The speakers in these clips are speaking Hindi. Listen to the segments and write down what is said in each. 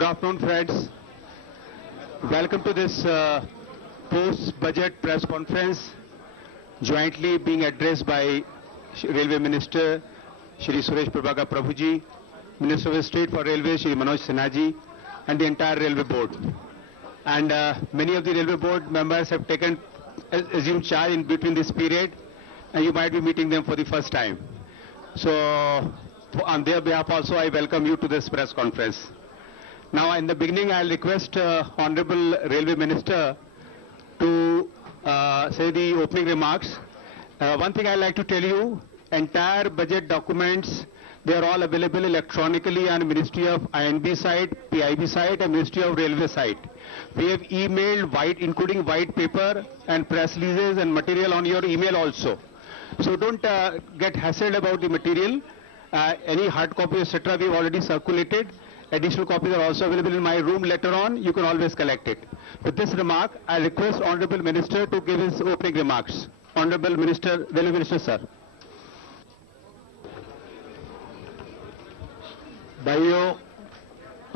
Good afternoon, friends. Welcome to this post-budget press conference, jointly being addressed by Railway Minister Shri Suresh Prabhakar Prabhuji, Minister of State for Railways Shri Manoj Sinha ji, and the entire Railway Board. And many of the Railway Board members have assumed charge in between this period, and you might be meeting them for the first time. So, on their behalf also, I welcome you to this press conference. Now, in the beginning, I'll request Honorable Railway Minister to say the opening remarks. One thing I'd like to tell you, entire budget documents, they are all available electronically on Ministry of INB site, PIB site, and Ministry of Railway site. We have emailed including white paper and press releases and material on your email also. So don't get hassled about the material. Any hard copies, etc., we've already circulated. Additional copies are also available in my room later on. You can always collect it. With this remark, I request Honorable Minister to give his opening remarks. Honorable Minister, Railway Minister, sir. भाइयों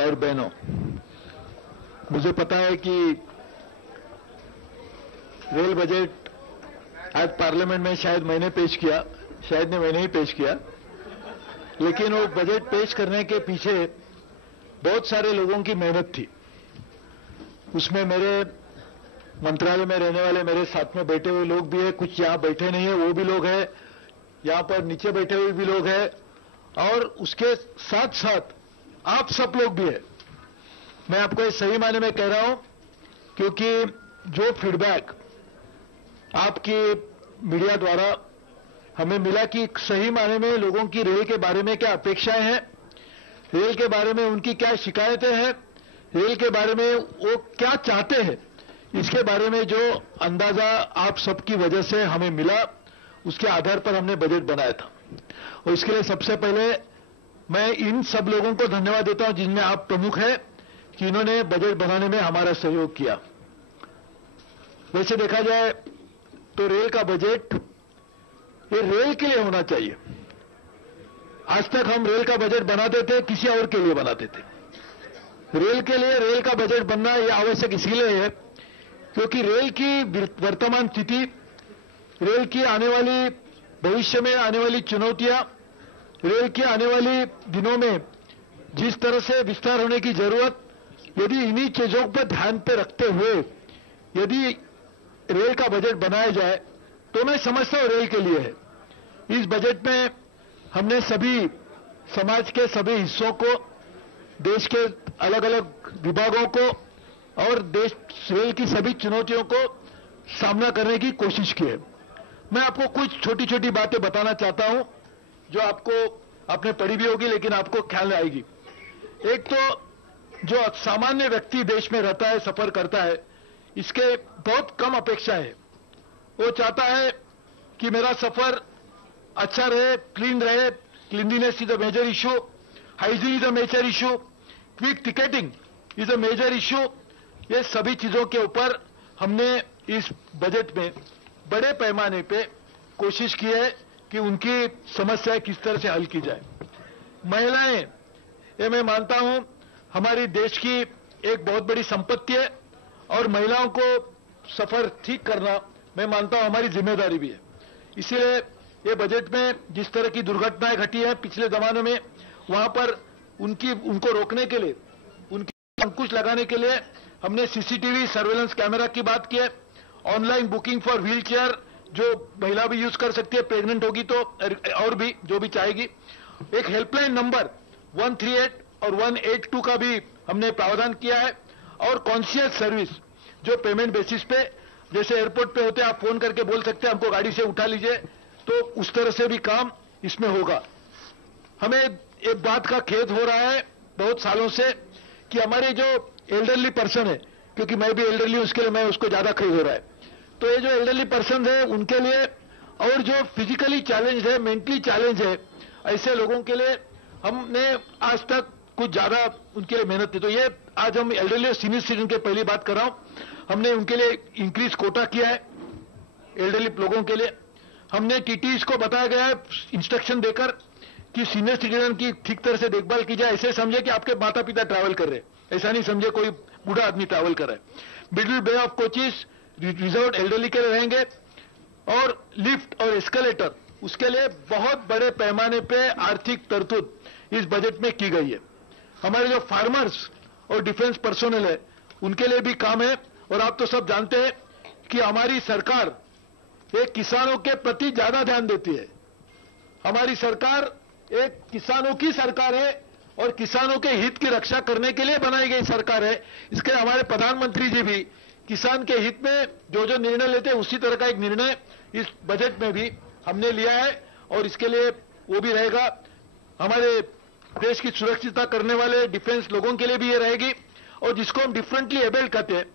और बहनों, मुझे पता है कि रेल बजट आज पार्लियामेंट में शायद मैंने पेश किया, शायद ने मैंने ही पेश किया, लेकिन वो बजट पेश करने के पीछे बहुत सारे लोगों की मेहनत थी। उसमें मेरे मंत्रालय में रहने वाले मेरे साथ में बैठे हुए लोग भी हैं, कुछ यहाँ बैठे नहीं है वो भी लोग हैं, यहाँ पर नीचे बैठे हुए भी लोग हैं, और उसके साथ साथ आप सब लोग भी हैं। मैं आपको ये सही मायने में कह रहा हूं, क्योंकि जो फीडबैक आपकी मीडिया द्वारा हमें मिला कि सही मायने में लोगों की रेल के बारे में क्या अपेक्षाएं हैं, रेल के बारे में उनकी क्या शिकायतें हैं, रेल के बारे में वो क्या चाहते हैं, इसके बारे में जो अंदाजा आप सबकी वजह से हमें मिला, उसके आधार पर हमने बजट बनाया था। और इसके लिए सबसे पहले मैं इन सब लोगों को धन्यवाद देता हूं जिनमें आप प्रमुख हैं कि इन्होंने बजट बनाने में हमारा सहयोग किया। वैसे देखा जाए तो रेल का बजट ये रेल के लिए होना चाहिए। आज तक हम रेल का बजट बनाते थे, किसी और के लिए बनाते थे। रेल के लिए रेल का बजट बनना यह आवश्यक इसलिए है क्योंकि रेल की वर्तमान स्थिति, रेल की आने वाली भविष्य में आने वाली चुनौतियां, रेल के आने वाले दिनों में जिस तरह से विस्तार होने की जरूरत, यदि इन्हीं चीजों पर ध्यान पे रखते हुए यदि रेल का बजट बनाया जाए तो मैं समझता हूं रेल के लिए है। इस बजट में हमने सभी समाज के सभी हिस्सों को, देश के अलग अलग विभागों को और देश रेल की सभी चुनौतियों को सामना करने की कोशिश की है। मैं आपको कुछ छोटी छोटी बातें बताना चाहता हूं जो आपको आपने पढ़ी भी होगी लेकिन आपको ख्याल आएगी। एक तो जो सामान्य व्यक्ति देश में रहता है, सफर करता है, इसके बहुत कम अपेक्षा है। वो चाहता है कि मेरा सफर अच्छा रहे, क्लीन रहे। Cleanliness is a major issue, hygiene is a major issue, quick ticketing is a major issue. ये सभी चीजों के ऊपर हमने इस बजट में बड़े पैमाने पे कोशिश की है कि उनकी समस्याएं किस तरह से हल की जाए। महिलाएं, ये मैं मानता हूं हमारी देश की एक बहुत बड़ी संपत्ति है और महिलाओं को सफर ठीक करना मैं मानता हूं हमारी जिम्मेदारी भी है। इसीलिए ये बजट में जिस तरह की दुर्घटनाएं घटी है पिछले जमाने में, वहां पर उनको रोकने के लिए, उनकी अंकुश लगाने के लिए हमने सीसीटीवी सर्वेलेंस कैमरा की बात की है। Online booking for wheel chair जो महिला भी यूज कर सकती है, प्रेग्नेंट होगी तो, और भी जो भी चाहेगी। एक हेल्पलाइन नंबर 138 और 182 का भी हमने प्रावधान किया है। और कॉन्शियस सर्विस जो पेमेंट बेसिस पे, जैसे एयरपोर्ट पे होते हैं, आप फोन करके बोल सकते हैं हमको गाड़ी से उठा लीजिए, तो उस तरह से भी काम इसमें होगा। हमें एक बात का खेद हो रहा है बहुत सालों से कि हमारे जो एल्डरली पर्सन है, क्योंकि मैं भी एल्डरली हूं, उसके लिए मैं उसको ज्यादा खेद हो रहा है। तो ये जो एल्डरली पर्सन है उनके लिए, और जो फिजिकली चैलेंज है, मेंटली चैलेंज है, ऐसे लोगों के लिए हमने आज तक कुछ ज्यादा उनके लिए मेहनत की। तो ये आज हम एल्डरली और सीनियर सिटीजन के पहली बात कर रहा हूं, हमने उनके लिए इंक्रीज कोटा किया है। एल्डरली लोगों के लिए हमने टीटीज को बताया गया है इंस्ट्रक्शन देकर कि सीनियर सिटीजन की ठीक तरह से देखभाल की जाए। ऐसे समझे कि आपके माता पिता ट्रैवल कर रहे हैं, ऐसा नहीं समझे कोई बूढ़ा आदमी ट्रैवल कर रहा है। Middle bay of coaches reserve elderly के लिए रहेंगे, और लिफ्ट और एस्केलेटर उसके लिए बहुत बड़े पैमाने पे आर्थिक तरतूद इस बजट में की गई है। हमारे जो फार्मर्स और डिफेंस पर्सोनल है उनके लिए भी काम है। और आप तो सब जानते हैं कि हमारी सरकार एक किसानों के प्रति ज्यादा ध्यान देती है। हमारी सरकार एक किसानों की सरकार है और किसानों के हित की रक्षा करने के लिए बनाई गई सरकार है। इसके हमारे प्रधानमंत्री जी भी किसान के हित में जो जो निर्णय लेते हैं उसी तरह का एक निर्णय इस बजट में भी हमने लिया है, और इसके लिए वो भी रहेगा। हमारे देश की सुरक्षितता करने वाले डिफेंस लोगों के लिए भी ये रहेगी, और जिसको हम डिफरेंटली एबल्ड कहते हैं,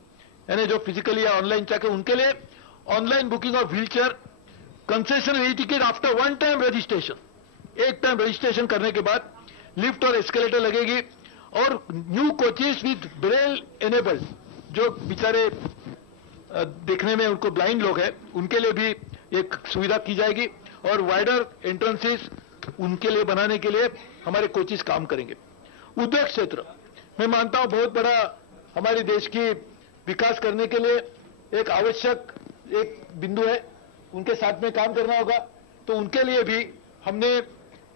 यानी जो फिजिकली या ऑनलाइन चाहते हैं उनके लिए online booking of wheel chair, concession e ticket after one time registration, एक टाइम रजिस्ट्रेशन करने के बाद लिफ्ट और एस्केलेटर लगेगी, और new coaches with Braille enabled, जो बेचारे देखने में उनको ब्लाइंड लोग हैं उनके लिए भी एक सुविधा की जाएगी, और वाइडर एंट्रेंसेस उनके लिए बनाने के लिए हमारे कोचेस काम करेंगे। उद्योग क्षेत्र मैं मानता हूं बहुत बड़ा हमारे देश की विकास करने के लिए एक आवश्यक एक बिंदु है, उनके साथ में काम करना होगा। तो उनके लिए भी हमने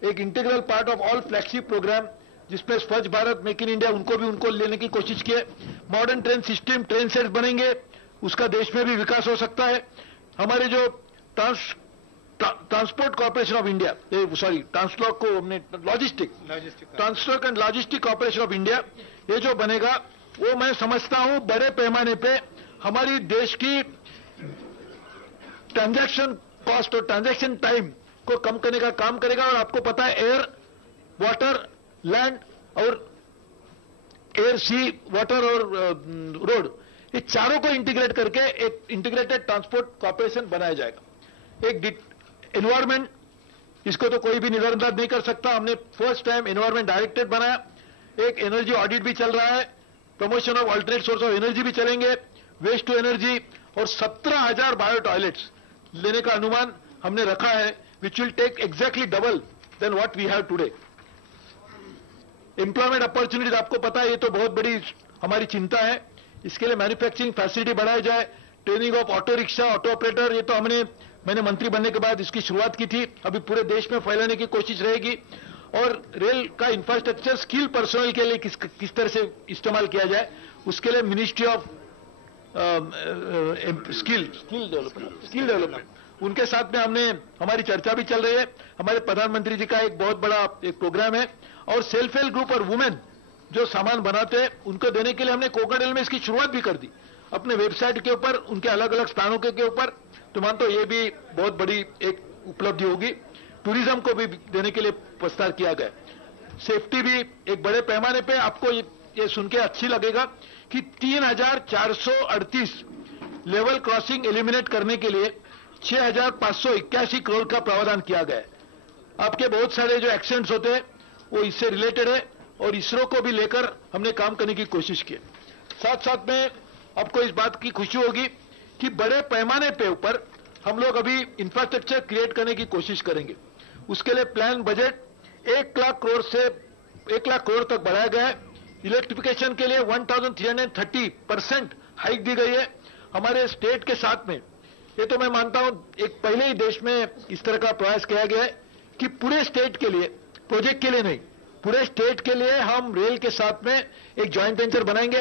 एक integral part of all flagship programme, जिसमें Swachh Bharat, make in India, उनको लेने की कोशिश की है। Modern train system, train sets बनेंगे, उसका देश में भी विकास हो सकता है। हमारे जो transport corporation of India, Translok को हमने Translok and logistic corporation of India, ये जो बनेगा वो मैं समझता हूं बड़े पैमाने पे हमारी देश की ट्रांजैक्शन कॉस्ट और ट्रांजैक्शन टाइम को कम करने का काम करेगा। और आपको पता है एयर, वाटर, लैंड और एयर, सी, वाटर और रोड, ये चारों को इंटीग्रेट करके एक इंटीग्रेटेड ट्रांसपोर्ट कॉर्पोरेशन बनाया जाएगा। एक एनवायरमेंट, इसको तो कोई भी नजरअंदाज नहीं कर सकता, हमने फर्स्ट टाइम एनवायरमेंट डायरेक्टरेट बनाया। एक एनर्जी ऑडिट भी चल रहा है, promotion of alternate source of energy भी चलेंगे, वेस्ट टू एनर्जी, और 17,000 बायो टॉयलेट्स लेने का अनुमान हमने रखा है, which will take exactly double than what we have today. Employment opportunities आपको पता है, ये तो बहुत बड़ी हमारी चिंता है। इसके लिए मैन्युफैक्चरिंग फैसिलिटी बढ़ाई जाए, training of auto rickshaw, auto operator, ये तो मैंने मंत्री बनने के बाद इसकी शुरुआत की थी, अभी पूरे देश में फैलाने की कोशिश रहेगी। और रेल का इंफ्रास्ट्रक्चर स्किल पर्सनल के लिए किस तरह से इस्तेमाल किया जाए, उसके लिए मिनिस्ट्री ऑफ स्किल डेवलपमेंट, उनके साथ में हमारी चर्चा भी चल रही है। हमारे प्रधानमंत्री जी का एक बहुत बड़ा एक प्रोग्राम है, और सेल्फ हेल्प ग्रुप और वुमेन जो सामान बनाते हैं उनको देने के लिए हमने कोकड़ेल में इसकी शुरुआत भी कर दी, अपने वेबसाइट के ऊपर, उनके अलग अलग स्थानों के ऊपर। तो मानते ये भी बहुत बड़ी एक उपलब्धि होगी। टूरिज्म को भी देने के लिए प्रस्ताव किया गया। सेफ्टी भी एक बड़े पैमाने पे, आपको ये सुन के अच्छी लगेगा कि 3,438 लेवल क्रॉसिंग एलिमिनेट करने के लिए 6,581 करोड़ का प्रावधान किया गया है। आपके बहुत सारे जो एक्सीडेंट्स होते हैं वो इससे रिलेटेड है, और इसरो को भी लेकर हमने काम करने की कोशिश की। साथ साथ में आपको इस बात की खुशी होगी कि बड़े पैमाने पे ऊपर हम लोग अभी इंफ्रास्ट्रक्चर क्रिएट करने की कोशिश करेंगे। उसके लिए प्लान बजट 1 लाख करोड़ से 1 लाख करोड़ तक बढ़ाया गया है। इलेक्ट्रिफिकेशन के लिए 1330% हाइक दी गई है। हमारे स्टेट के साथ में, ये तो मैं मानता हूं एक पहले ही देश में इस तरह का प्रयास किया गया है कि पूरे स्टेट के लिए, प्रोजेक्ट के लिए नहीं, पूरे स्टेट के लिए हम रेल के साथ में एक जॉइंट वेंचर बनाएंगे।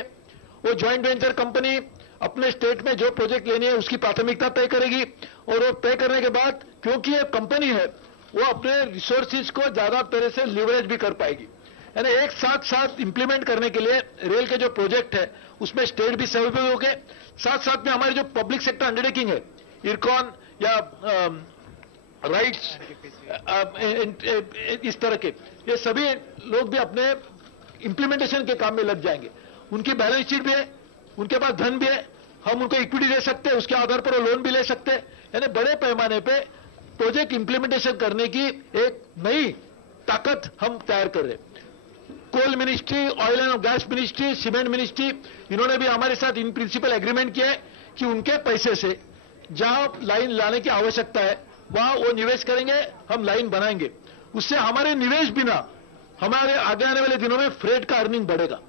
वो जॉइंट वेंचर कंपनी अपने स्टेट में जो प्रोजेक्ट लेनी है उसकी प्राथमिकता तय करेगी, और वो तय करने के बाद क्योंकि ये कंपनी है वो अपने रिसोर्सेज को ज्यादा तरह से लिवरेज भी कर पाएगी। यानी एक साथ इंप्लीमेंट करने के लिए रेल के जो प्रोजेक्ट है उसमें स्टेट भी सहयोगी होंगे। साथ साथ में हमारे जो पब्लिक सेक्टर अंडरटेकिंग है, इरकॉन या राइट्स, इस तरह के, ये सभी लोग भी अपने इंप्लीमेंटेशन के काम में लग जाएंगे। उनकी बैलेंस शीट भी है, उनके पास धन भी है, हम उनको इक्विटी दे सकते हैं, उसके आधार पर वो लोन भी ले सकते हैं। यानी बड़े पैमाने पे प्रोजेक्ट इंप्लीमेंटेशन करने की एक नई ताकत हम तैयार कर रहे हैं। Coal ministry, oil and gas ministry, cement ministry, इन्होंने भी हमारे साथ इन प्रिंसिपल एग्रीमेंट किया है कि उनके पैसे से जहां लाइन लाने की आवश्यकता है वहां वो निवेश करेंगे, हम लाइन बनाएंगे। उससे हमारे निवेश बिना हमारे आगे आने वाले दिनों में फ्रेट का अर्निंग बढ़ेगा।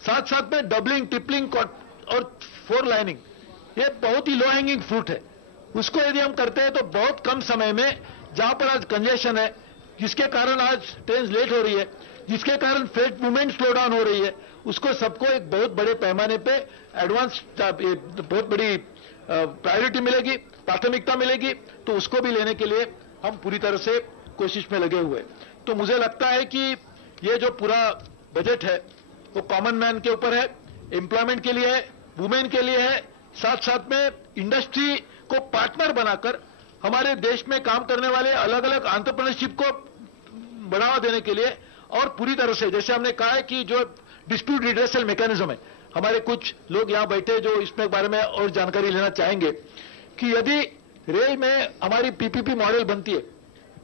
साथ साथ में डबलिंग, ट्रिपलिंग और 4 लाइनिंग, ये बहुत ही लो हैंगिंग फ्रूट है। उसको यदि हम करते हैं तो बहुत कम समय में, जहां पर आज कंजेशन है, जिसके कारण आज ट्रेन लेट हो रही है, जिसके कारण फ्रेट मूवमेंट स्लो डाउन हो रही है, उसको सबको एक बहुत बड़े पैमाने पे एडवांस, बहुत बड़ी प्रायोरिटी मिलेगी, प्राथमिकता मिलेगी, तो उसको भी लेने के लिए हम पूरी तरह से कोशिश में लगे हुए। तो मुझे लगता है कि ये जो पूरा बजट है वो कॉमन मैन के ऊपर है, एम्प्लॉयमेंट के लिए है, वुमेन के लिए है, साथ साथ में इंडस्ट्री को पार्टनर बनाकर हमारे देश में काम करने वाले अलग अलग एंटरप्रेन्योरशिप को बढ़ावा देने के लिए, और पूरी तरह से जैसे हमने कहा है कि जो डिस्प्यूट रिड्रेसल मैकेनिज्म है, हमारे कुछ लोग यहां बैठे जो इसमें बारे में और जानकारी लेना चाहेंगे कि यदि रेल में हमारी पीपीपी मॉडल बनती है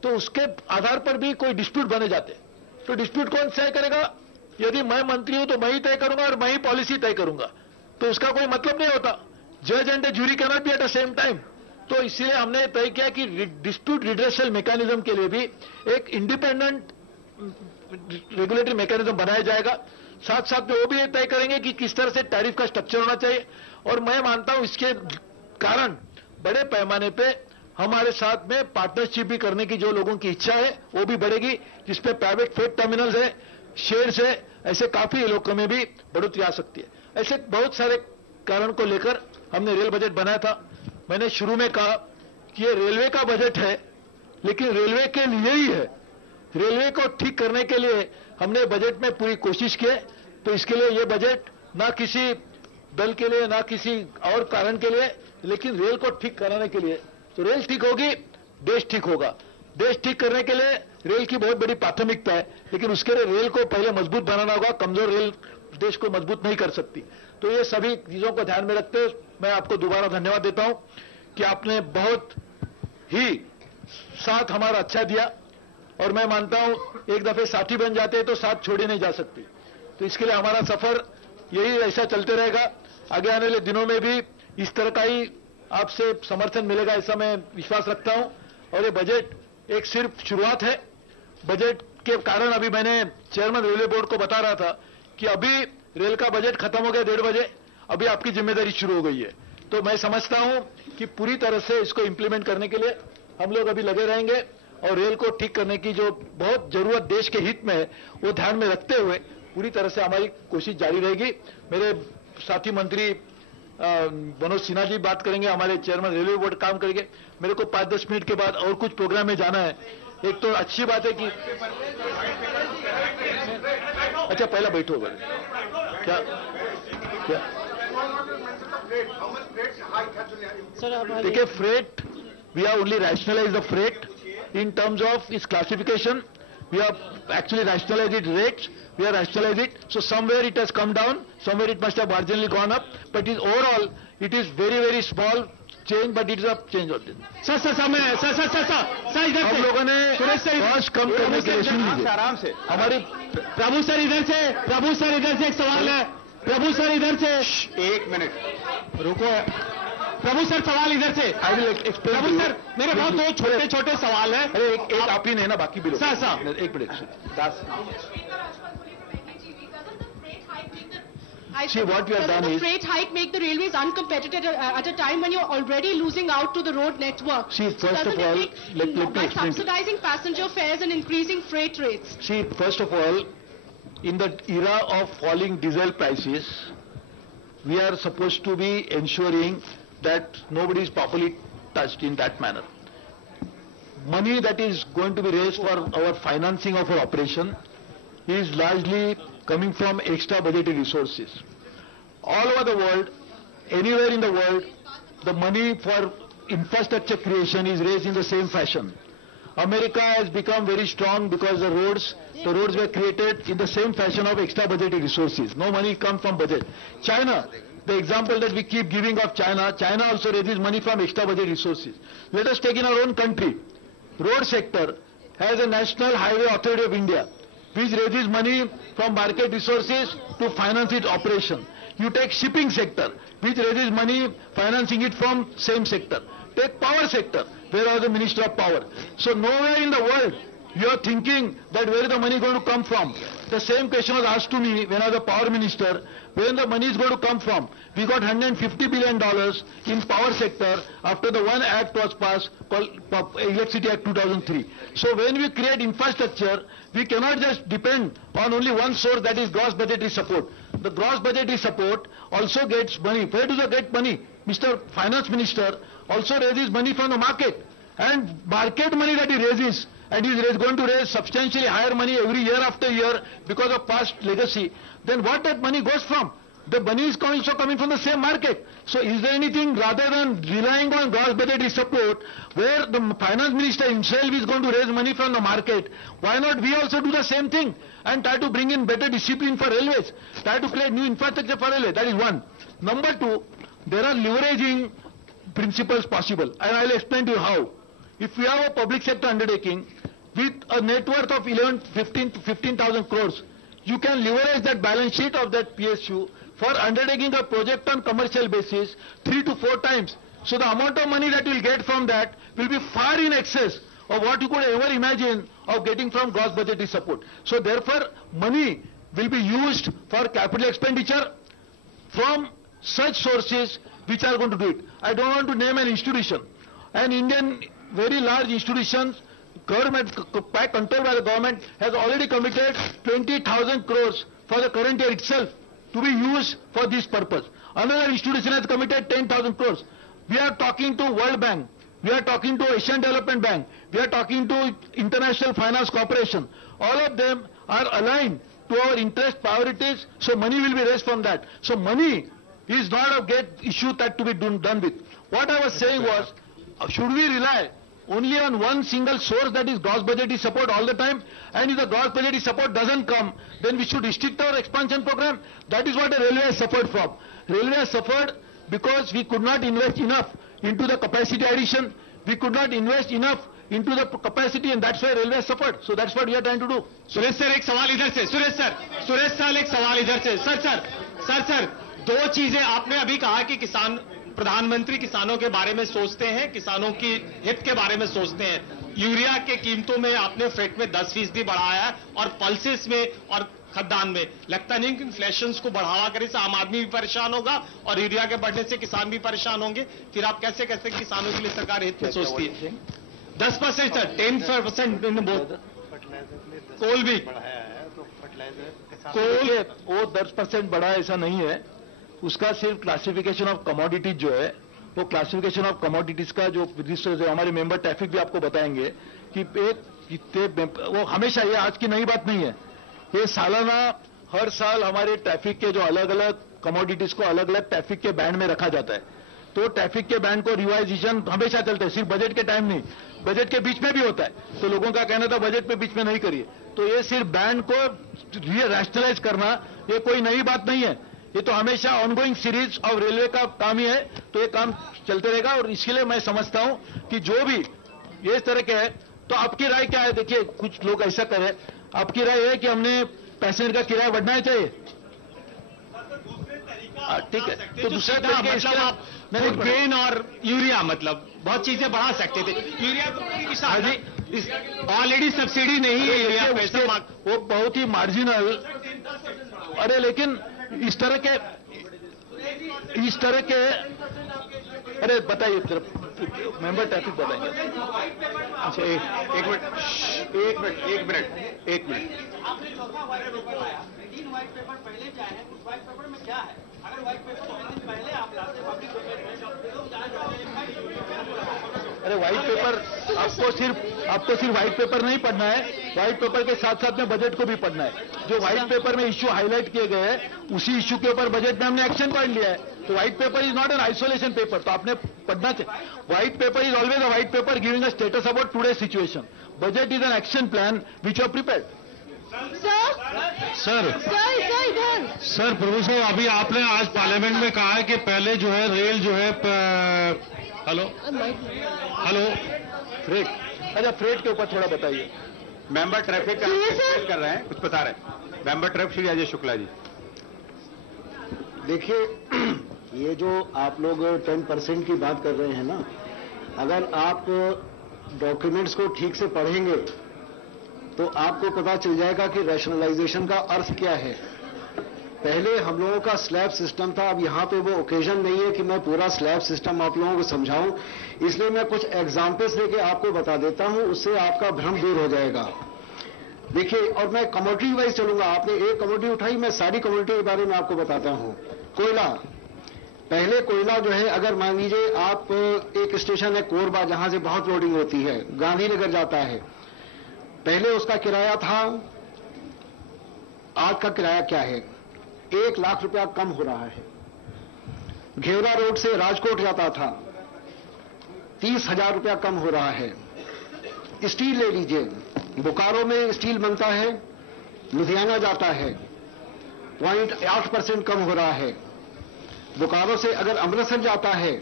तो उसके आधार पर भी कोई डिस्प्यूट बने जाते हैं, तो डिस्प्यूट कौन तय करेगा? यदि मैं मंत्री हूं तो मैं ही तय करूंगा और मैं ही पॉलिसी तय करूंगा, तो उसका कोई मतलब नहीं होता। जज and jury cannot be at the same time. तो इसलिए हमने तय किया कि डिस्प्यूट रिड्रेसल मैकेनिज्म के लिए भी एक इंडिपेंडेंट रेगुलेटरी मैकेनिज्म बनाया जाएगा। साथ साथ में वो भी ये तय करेंगे कि किस तरह से टैरिफ का स्ट्रक्चर होना चाहिए, और मैं मानता हूं इसके कारण बड़े पैमाने पे हमारे साथ में पार्टनरशिप भी करने की जो लोगों की इच्छा है वो भी बढ़ेगी, जिसपे प्राइवेट फ्रेट टर्मिनल्स है, शेयर्स है, ऐसे काफी इलाकों में भी बढ़ोतरी आ सकती है। ऐसे बहुत सारे कारण को लेकर हमने रेल बजट बनाया था। मैंने शुरू में कहा कि ये रेलवे का बजट है, लेकिन रेलवे के लिए ही है। रेलवे को ठीक करने के लिए हमने बजट में पूरी कोशिश की है, तो इसके लिए ये बजट ना किसी दल के लिए ना किसी और कारण के लिए, लेकिन रेल को ठीक कराने के लिए। तो रेल ठीक होगी, देश ठीक होगा। देश ठीक करने के लिए रेल की बहुत बड़ी प्राथमिकता है, लेकिन उसके लिए रेल को पहले मजबूत बनाना होगा। कमजोर रेल देश को मजबूत नहीं कर सकती। तो ये सभी चीजों को ध्यान में रखते हुए मैं आपको दोबारा धन्यवाद देता हूं कि आपने बहुत ही साथ हमारा अच्छा दिया, और मैं मानता हूं एक दफे साथी बन जाते हैं तो साथ छोड़ी नहीं जा सकती। तो इसके लिए हमारा सफर यही ऐसा चलते रहेगा। आगे आने वाले दिनों में भी इस तरह का ही आपसे समर्थन मिलेगा, ऐसा मैं विश्वास रखता हूं। और ये बजट एक सिर्फ शुरुआत है। बजट के कारण अभी मैंने चेयरमैन रेलवे बोर्ड को बता रहा था कि अभी रेल का बजट खत्म हो गया 1:30 बजे, अभी आपकी जिम्मेदारी शुरू हो गई है। तो मैं समझता हूं कि पूरी तरह से इसको इंप्लीमेंट करने के लिए हम लोग अभी लगे रहेंगे, और रेल को ठीक करने की जो बहुत जरूरत देश के हित में है वो ध्यान में रखते हुए पूरी तरह से हमारी कोशिश जारी रहेगी। मेरे साथी मंत्री मनोज सिन्हा जी बात करेंगे, हमारे चेयरमैन रेलवे बोर्ड काम करेंगे। मेरे को 5-10 मिनट के बाद और कुछ प्रोग्राम में जाना है। एक तो अच्छी बात है कि अच्छा पहला बैठो क्या क्या देखिए, freight we have only rationalise the freight in terms of its classification. We have actually rationalized its rates, we have rationalized it. So somewhere it has come down, somewhere it must have marginally gone up, but overall it is very, very small change, but it is a change of this. Sir हम लोगों ने कॉस्ट कम करने के लिए सुन लीजिए आराम से हमारी प्रभु सर इधर से एक सवाल है। प्रभु सर इधर से 1 मिनट रुको। प्रभु सर सवाल इधर से। प्रभु सर मेरे बहुत 2 छोटे छोटे सवाल है। अरे एक आप ही नहीं ना, बाकी भी लोग। Sir 1 minute 10। See, what we have done Does the is, freight hike make the railways uncompetitive at a time when you're already losing out to the road network? See, first of all, let me by explain. subsidizing passenger fares and increasing freight rates. See, first of all, in the era of falling diesel prices, we are supposed to be ensuring that nobody is properly touched in that manner. Money that is going to be raised for our financing of our operation is largely coming from extra budgetary resources. All over the world, anywhere in the world, the money for infrastructure creation is raised in the same fashion. America has become very strong because the roads were created in the same fashion of extra budgetary resources. No money comes from budget. China, the example that we keep giving of China also raises money from extra budget resources. Let us take in our own country. Road sector has a National Highway Authority of India, which raises money from market resources to finance its operation. You take shipping sector, which raises money financing it from same sector. Take power sector, where are the Minister of Power. So nowhere in the world you are thinking that where is the money going to come from. The same question was asked to me when I was a power minister. Where the money is going to come from? We got $150 billion in power sector after the one act was passed called Electricity Act 2003. So when we create infrastructure, we cannot just depend on only one source, that is gross budgetary support. The gross budgetary support also gets money. Where do they get money? Mr. Finance Minister also raises money from the market. And market money that he raises, and he is going to raise substantially higher money every year after year because of past legacy, then what that money goes from? The money is also coming from the same market. So is there anything rather than relying on gross budgetary support where the finance minister himself is going to raise money from the market? Why not we also do the same thing and try to bring in better discipline for railways, try to create new infrastructure for railway? That is one. Number two, there are leveraging principles possible, and I will explain to you how. If we have a public sector undertaking with a net worth of 15,000 crores, you can leverage that balance sheet of that PSU for undertaking a project on commercial basis 3 to 4 times. So the amount of money that you will get from that will be far in excess of what you could ever imagine of getting from gross budgetary support. So therefore, money will be used for capital expenditure from such sources which are going to do it. I don't want to name an institution. An Indian very large institutions, government, controlled by the government, has already committed 20,000 crores for the current year itself to be used for this purpose. Another institution has committed 10,000 crores. We are talking to World Bank, we are talking to Asian Development Bank, we are talking to International Finance Corporation. All of them are aligned to our interest priorities, so money will be raised from that. So money is not a get issue that to be done with. What I was saying was, should we rely only on one single source, that is gross budgetary support all the time? And if the gross budgetary support doesn't come, then we should restrict our expansion program. That is what the railway has suffered from. Railway has suffered because we could not invest enough into the capacity addition. We could not invest enough into the capacity, and that's why railway has suffered. So that's what we are trying to do. Suresh sir, एक सवाल इधर से. सुरेश सर, एक सवाल इधर से. सर, दो चीजें आपने अभी कहा कि प्रधानमंत्री किसानों के बारे में सोचते हैं, किसानों की हित के बारे में सोचते हैं. यूरिया के कीमतों में आपने फ्रेट में 10% बढ़ाया है और पल्सेस में और खद्दान में. लगता नहीं कि इन्फ्लेशन को बढ़ावा करे से आम आदमी भी परेशान होगा और यूरिया के बढ़ने से किसान भी परेशान होंगे. फिर आप कैसे किसानों के लिए सरकार हित में सोचती है? 10% सर, 10% कोल भी वो 10% बढ़ा ऐसा नहीं है. उसका सिर्फ क्लासिफिकेशन ऑफ कमोडिटीज जो है, वो क्लासिफिकेशन ऑफ कमोडिटीज का जो रजिस्टर हमारे मेंबर ट्रैफिक भी आपको बताएंगे कि वो हमेशा, ये आज की नई बात नहीं है, ये सालाना हर साल हमारे ट्रैफिक के जो अलग अलग कमोडिटीज को अलग अलग ट्रैफिक के बैंड में रखा जाता है. तो ट्रैफिक के बैंड को रिवाइजेशन हमेशा चलता है, सिर्फ बजट के टाइम नहीं, बजट के बीच में भी होता है. तो लोगों का कहना था बजट में बीच में नहीं करिए. तो ये सिर्फ बैंड को रैशनलाइज करना ये कोई नई बात नहीं है. ये तो हमेशा ऑनगोइंग सीरीज ऑफ रेलवे का काम ही है. तो ये काम चलते रहेगा और इसके लिए मैं समझता हूं कि जो भी ये इस तरह के है. तो आपकी राय क्या है? देखिए, कुछ लोग ऐसा करें, आपकी राय है कि हमने पैसेंजर का किराया बढ़ना चाहिए. ठीक है, तो दूसरा मतलब गेन और यूरिया, मतलब बहुत चीजें बढ़ा सकते थे. यूरिया ऑलरेडी सब्सिडी नहीं है यूरिया पैसा, वो बहुत ही मार्जिनल. अरे लेकिन इस तरह के अरे बताइए, मेंबर ट्रैफिक बताएंगे. अच्छा, एक मिनट. आपने चौथा व्हाइट पेपर लाया, 3 व्हाइट पेपर पहले क्या है, उस व्हाइट पेपर में क्या है? अगर व्हाइट पेपर 3 दिन पहले आप लाते पब्लिक डोमेन में, लोग जान. अरे व्हाइट पेपर आपको सिर्फ व्हाइट पेपर नहीं पढ़ना है, व्हाइट पेपर के साथ साथ में बजट को भी पढ़ना है. जो व्हाइट पेपर में इश्यू हाईलाइट किए गए हैं, उसी इश्यू के ऊपर बजट में हमने एक्शन पॉइंट लिया है. तो white paper is not an isolation paper, तो आपने पढ़ना चाहिए. White paper is always a white paper giving a status about today situation. Budget is an action plan which are prepared. Sir Prabhu साहब, अभी आपने आज पार्लियामेंट में कहा है कि पहले जो है रेल जो है हेलो फ्रेट. अच्छा, फ्रेट के ऊपर थोड़ा बताइए. मेंबर ट्रैफिक का एक्सप्लेन कर रहे हैं, कुछ बता रहे हैं. Member traffic Shri Ajay Shukla ji. देखिए, ये जो आप लोग 10% की बात कर रहे हैं ना, अगर आप डॉक्यूमेंट्स को ठीक से पढ़ेंगे तो आपको पता चल जाएगा कि रैशनलाइजेशन का अर्थ क्या है। पहले हम लोगों का स्लैब सिस्टम था, अब यहाँ पे वो ओकेजन नहीं है कि मैं पूरा स्लैब सिस्टम आप लोगों को समझाऊं, इसलिए मैं कुछ एग्जाम्पल्स लेके आपको बता देता हूं, उससे आपका भ्रम दूर हो जाएगा। देखिए, और मैं कमोडिटी वाइज चलूंगा। आपने एक कमोडिटी उठाई, मैं सारी कमोडिटी के बारे में आपको बताता हूं। कोयला, पहले कोयला जो है, अगर मान लीजिए आप एक स्टेशन है कोरबा जहां से बहुत लोडिंग होती है, गांधीनगर जाता है, पहले उसका किराया था, आज का किराया क्या है, 1 लाख रुपया कम हो रहा है। घेवरा रोड से राजकोट जाता था, 30,000 रुपया कम हो रहा है। स्टील ले लीजिए, बोकारो में स्टील बनता है, लुधियाना जाता है, 0.8% कम हो रहा है। बोकारो से अगर अमृतसर जाता है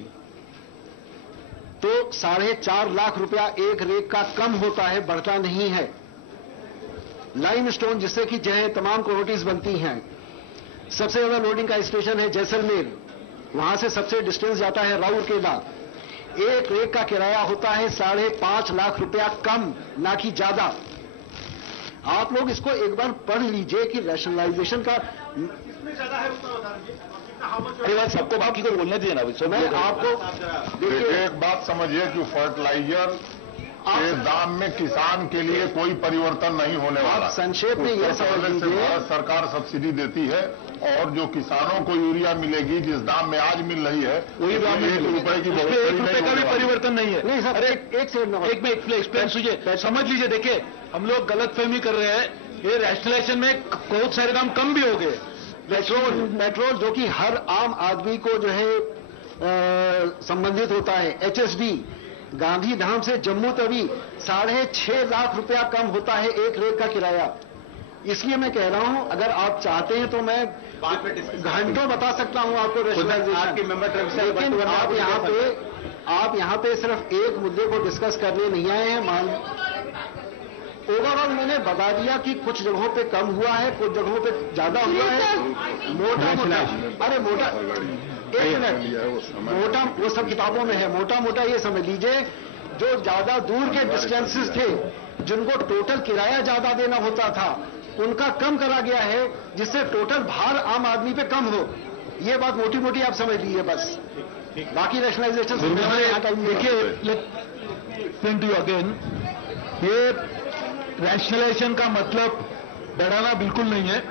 तो 4.5 लाख रुपया एक रेक का कम होता है, बढ़ता नहीं है। लाइमस्टोन, जिससे कि जो है तमाम कमोडिटीज बनती हैं, सबसे ज्यादा लोडिंग का स्टेशन है जैसलमेर, वहां से सबसे डिस्टेंस जाता है राउरकेला। एक रेक का किराया होता है 5.5 लाख रुपया कम, ना कि ज्यादा। आप लोग इसको एक बार पढ़ लीजिए कि रैशनलाइजेशन का अरे बात सबको बाकी को बोलने दीजिए ना। मैं आपको देखिए, एक बात समझिए कि फर्टिलाइजर के दाम में किसान के लिए कोई परिवर्तन नहीं होने वाला। संक्षेप में यह समझ लीजिए, भारत सरकार सब्सिडी देती है और जो किसानों को यूरिया मिलेगी जिस दाम में आज मिल रही है वही दाम में ₹1 की ₹1 का भी परिवर्तन नहीं है। नहीं सर, अरे एक सेकंड, एक में एक्सप्लेन कीजिए, समझ लीजिए। देखिए, हम लोग गलतफहमी कर रहे हैं, ये रैशनलाइजेशन में बहुत सारे दाम कम भी हो गए। पेट्रोल जो कि हर आम आदमी को जो है संबंधित होता है, HSD गांधीधाम से जम्मू तवी 6.5 लाख रुपया कम होता है एक रेक का किराया। इसलिए मैं कह रहा हूं, अगर आप चाहते हैं तो मैं घंटों बता सकता हूं आपको रैशनलाइजेशन, लेकिन आप यहाँ पे सिर्फ एक मुद्दे को डिस्कस करने नहीं आए हैं। ओवरऑल मैंने बता दिया कि कुछ जगहों पे कम हुआ है, कुछ जगहों पे ज्यादा हुआ है। मोटा एक मिनट, मोटा वो सब किताबों में है। मोटा मोटा ये समझ लीजिए, जो ज्यादा दूर के डिस्टेंसेस थे, जिनको टोटल किराया ज्यादा देना होता था, उनका कम करा गया है, जिससे टोटल भार आम आदमी पे कम हो। ये बात मोटी मोटी आप समझ लीजिए बस। बाकी रैशनलाइजेशन देखिए, अगेन, ये रैशनलाइजेशन का मतलब बढ़ाना बिल्कुल नहीं है।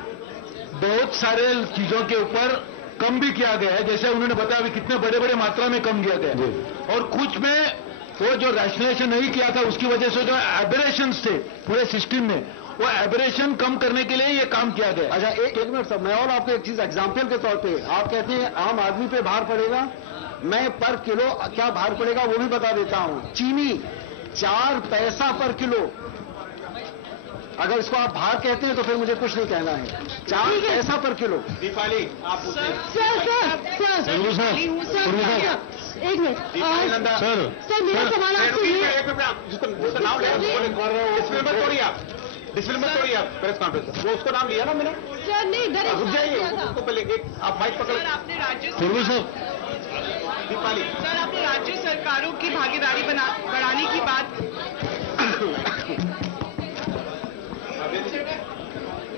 बहुत सारे चीजों के ऊपर कम भी किया गया है, जैसे उन्होंने बताया अभी कितने बड़े बड़े मात्रा में कम किया गया है। और कुछ में वो जो रैशनलाइजेशन नहीं किया था उसकी वजह से जो एबरेशंस थे पूरे सिस्टम में, वो एबरेशन कम करने के लिए ये काम किया गया। अच्छा, एक मिनट साहब, मैं और आपको एक चीज एग्जाम्पल के तौर पे, आप कहते हैं आम आदमी पे भार पड़ेगा, मैं पर किलो क्या भार पड़ेगा वो भी बता देता हूं। चीनी 4 पैसा पर किलो, अगर इसको आप भार कहते हैं तो फिर मुझे कुछ नहीं कहना है। 4 पैसा पर किलो। सर एक मिनट सर, मेरा सवाल आपसे डिसमिल आप प्रेस कॉन्फ्रेंस, वो उसको नाम लिया ना मैंने सर, नहीं रुक जाइए, उसको पहले आप माइक पकड़। आपने राज्य दीपाली सर, आपने राज्य सरकारों की भागीदारी बढ़ाने की बात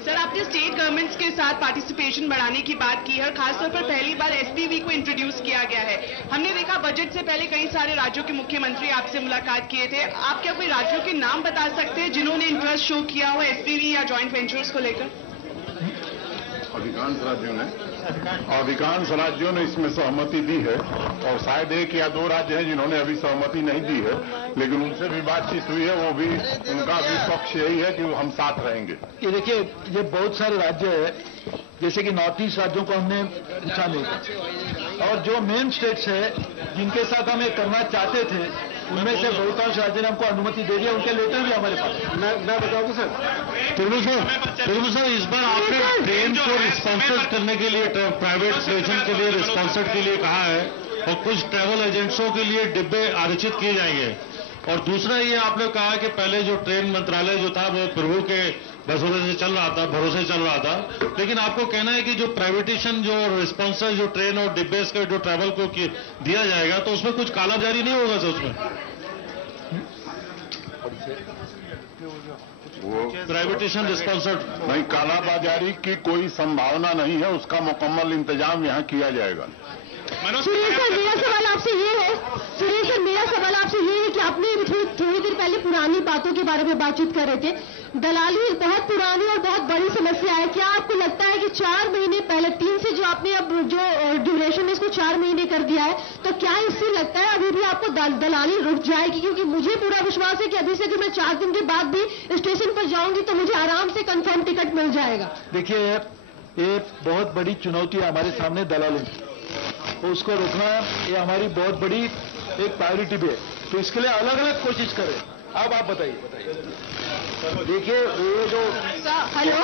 सर, आपने स्टेट गवर्नमेंट्स के साथ पार्टिसिपेशन बढ़ाने की बात की है और खासतौर पर पहली बार SPV को इंट्रोड्यूस किया गया है। हमने देखा बजट से पहले कई सारे राज्यों के मुख्यमंत्री आपसे मुलाकात किए थे। आप क्या कोई राज्यों के नाम बता सकते हैं जिन्होंने इंटरेस्ट शो किया हो SPV या जॉइंट वेंचर्स को लेकर? अधिकांश राज्यों ने इसमें सहमति दी है और शायद 1 या 2 राज्य हैं जिन्होंने अभी सहमति नहीं दी है, लेकिन उनसे भी बातचीत हुई है। वो भी, उनका भी पक्ष यही है कि हम साथ रहेंगे। ये देखिए, ये बहुत सारे राज्य है, जैसे कि नॉर्थ ईस्ट राज्यों को हमने पूछा नहीं था, और जो मेन स्टेट्स है जिनके साथ हम ये करना चाहते थे, उनमें से बहुतांश राज्य ने हमको अनुमति दे दिया। उनके लेटर भी हमारे पास। मैं बताऊँ सर, सर इस बार आपने ट्रेन को स्पॉन्सर करने के लिए, प्राइवेट स्टेशन के लिए स्पॉन्सर के लिए कहा है, और कुछ ट्रैवल एजेंट्सों के लिए डिब्बे आरक्षित किए जाएंगे। और दूसरा ये आपने कहा कि पहले जो ट्रेन मंत्रालय जो था वो प्रभु के भरोसे से चल रहा था, लेकिन आपको कहना है कि जो प्राइवेटेशन, जो स्पॉन्सर, जो ट्रेन और डिब्बे के जो ट्रैवल को दिया जाएगा, तो उसमें कुछ कालाबाजारी नहीं होगा सर उसमें? वो प्राइवेटेशन स्पॉन्सर्ड नहीं, कालाबाजारी की कोई संभावना नहीं है, उसका मुकम्मल इंतजाम यहाँ किया जाएगा। सुरेश सर, मेरा सवाल आपसे ये है, सुरेश सर मेरा सवाल आपसे ये है कि आपने थोड़ी देर पहले पुरानी बातों के बारे में बातचीत कर रहे थे। दलाली बहुत पुरानी और बहुत बड़ी समस्या है। क्या आपको लगता है कि 4 महीने पहले 3 से जो आपने अब जो ड्यूरेशन है इसको 4 महीने कर दिया है, तो क्या इससे लगता है अभी भी आपको दलाली रुक जाएगी? क्योंकि मुझे पूरा विश्वास है कि अभी से अगर मैं 4 दिन के बाद भी स्टेशन पर जाऊंगी तो मुझे आराम से कंफर्म टिकट मिल जाएगा। देखिए, ये बहुत बड़ी चुनौती है हमारे सामने दलालों की, तो उसको रोकना ये हमारी बहुत बड़ी एक प्रायोरिटी भी है। तो इसके लिए अलग अलग कोशिश करें। अब आप बताइए। देखिए, ये जो हेलो,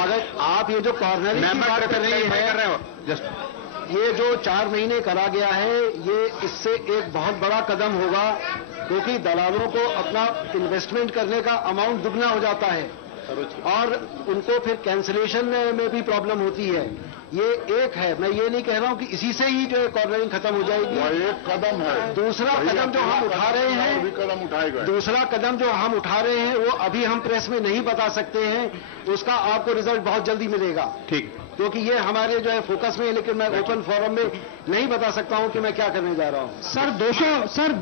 अगर आप ये जो कॉर्नरिंग की बात कर रही हैं, ये जो 4 महीने करा गया है, ये इससे एक बहुत बड़ा कदम होगा, क्योंकि दलालों को अपना इन्वेस्टमेंट करने का अमाउंट दुगना हो जाता है और उनको फिर कैंसिलेशन में भी प्रॉब्लम होती है। ये एक है, मैं ये नहीं कह रहा हूं कि इसी से ही जो है कॉर्नरिंग खत्म हो जाएगी। वह एक कदम है। दूसरा कदम जो हम उठा रहे हैं, भी कदम उठाएगा। दूसरा कदम जो हम उठा रहे हैं वो अभी हम प्रेस में नहीं बता सकते हैं, उसका आपको रिजल्ट बहुत जल्दी मिलेगा। ठीक, क्योंकि ये हमारे जो है फोकस में है, लेकिन मैं ओपन फोरम में नहीं बता सकता हूं कि मैं क्या करने जा रहा हूं। Sir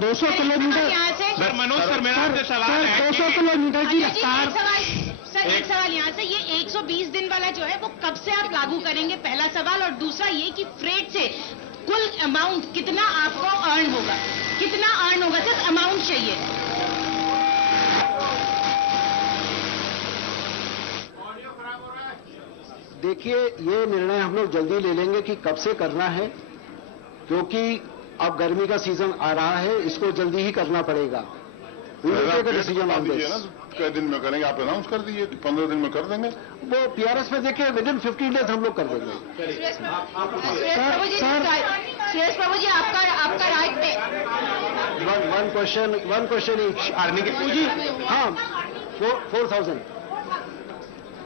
200 kilometre sir Manoj sir, मेरा आपसे सवाल है 200 किलोमीटर की रफ्तार। सर एक सवाल यहाँ से, ये 120 दिन वाला जो है वो कब से आप लागू करेंगे, पहला सवाल। और दूसरा ये कि फ्रेट से कुल अमाउंट कितना आपको अर्न होगा, कितना अर्न होगा, सिर्फ अमाउंट चाहिए। देखिए, ये निर्णय हम लोग जल्दी ले लेंगे कि कब से करना है, क्योंकि अब गर्मी का सीजन आ रहा है, इसको जल्दी ही करना पड़ेगा। Decision on this. कितने दिन में करेंगे आप अनाउंस कर दीजिए, 15 दिन में कर देंगे। वो पीआरएस में देखिए विदिन 15 डेज हम लोग कर देंगे। सुरेश प्रभु जी आपका राइट पे वन क्वेश्चन ईच। आर्मी के हाँ, 4,000।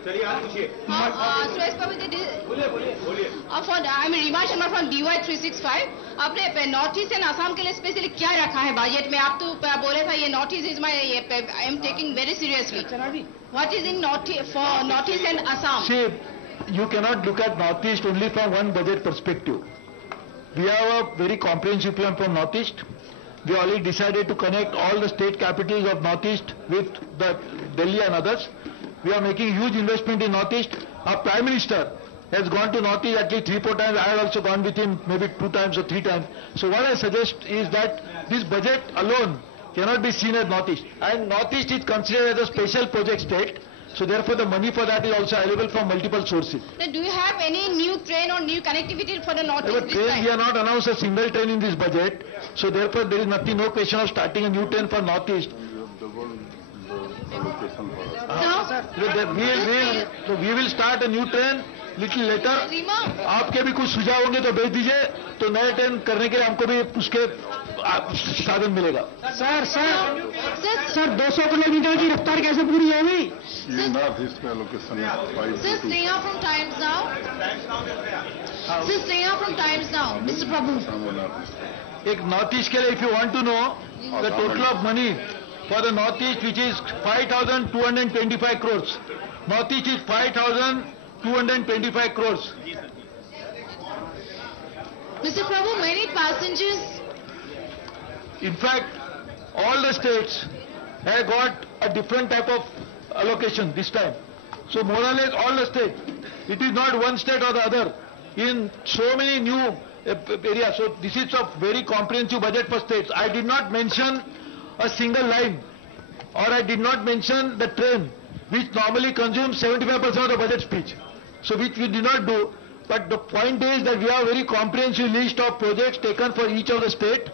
चलिए आप पूछिए। Suresh Prabhu ji, I am Reema Sharma from DY 365। आपने नॉर्थ ईस्ट एंड आसाम के लिए स्पेशली क्या रखा है बजट में? आप तो बोले था ये north east is my, I am taking very seriously. What is in north east and Assam? See, you cannot look at Northeast only from one budget perspective. We have a very comprehensive plan from Northeast. We already decided to connect all the state capitals of Northeast with the Delhi and others. We are making huge investment in Northeast. Our Prime Minister has gone to Northeast at least 3-4 times. I have also gone with him maybe 2 times or 3 times. So what I suggest is that this budget alone cannot be seen as Northeast. And Northeast is considered as a special project state. So therefore the money for that is also available from multiple sources. Then do you have any new train or new connectivity for the North East this time? We have not announced a single train in this budget. So therefore there is nothing, no question of starting a new train for Northeast. We will start a new train little later. आपके भी कुछ सुझाव होंगे तो भेज दीजिए, तो नए ट्रेन करने के लिए हमको भी उसके साधन मिलेगा। सर 200 किलोमीटर की रफ्तार कैसे पूरी होगी? नॉर्थ ईस्ट में location Sir, Sneha from Times Now. Sir, Sneha from Times Now. Mr. Prabhu. एक नॉर्थ ईस्ट के लिए if you want to know the total of money for the North East, which is 5,225 crores. North East is 5,225 crores. Mr. Prabhu, many passengers. In fact, all the states have got a different type of allocation this time. So more or less all the states. It is not one state or the other. In so many new areas. So this is a very comprehensive budget for states. I did not mention a single line, or I did not mention the train, which normally consumes 75% of the budget speech. So which we did not do. But the point is that we have a very comprehensive list of projects taken for each of the state